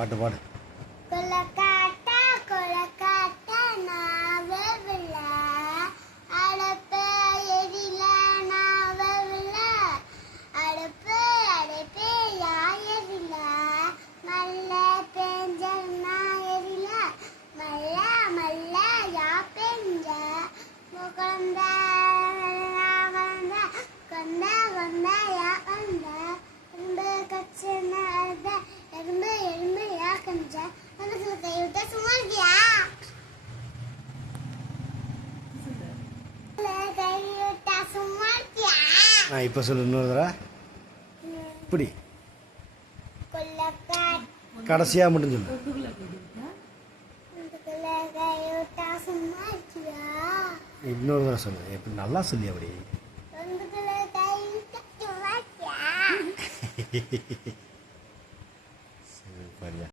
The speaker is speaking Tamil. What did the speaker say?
பாட்டு பாடு. கொலக்காட்டா கொலக்காட்டா நாவவில்ல அடப்ப எரில நாவவில்ல அடப்பு அடப்பே யாயரில மல்ல பெஞ்சல் நாயரில மல்ல மல்ல யா பெஞ்ச முகந்த வந்த கொந்த கொந்த யா வந்த எறும்பு கச்சன அழுத எறும்பு எறும்பு யா கஞ்ச உனக்கு கைவிட்ட சும்மா இருக்கியா கைவிட்டா சும்மா இருக்கியா இப்போ சொல்லு இன்னொரு தடவை. இப்படி கொல்லக்காட் கடைசியாக மட்டும் சொல்லு. கைவிட்டா சும்மா இருக்கியா இன்னொரு தடவை சொல்லு. எப்படி நல்லா சொல்லி அப்படி. கைவிட்டா சும்மா இருக்கியா சரி பாரியா.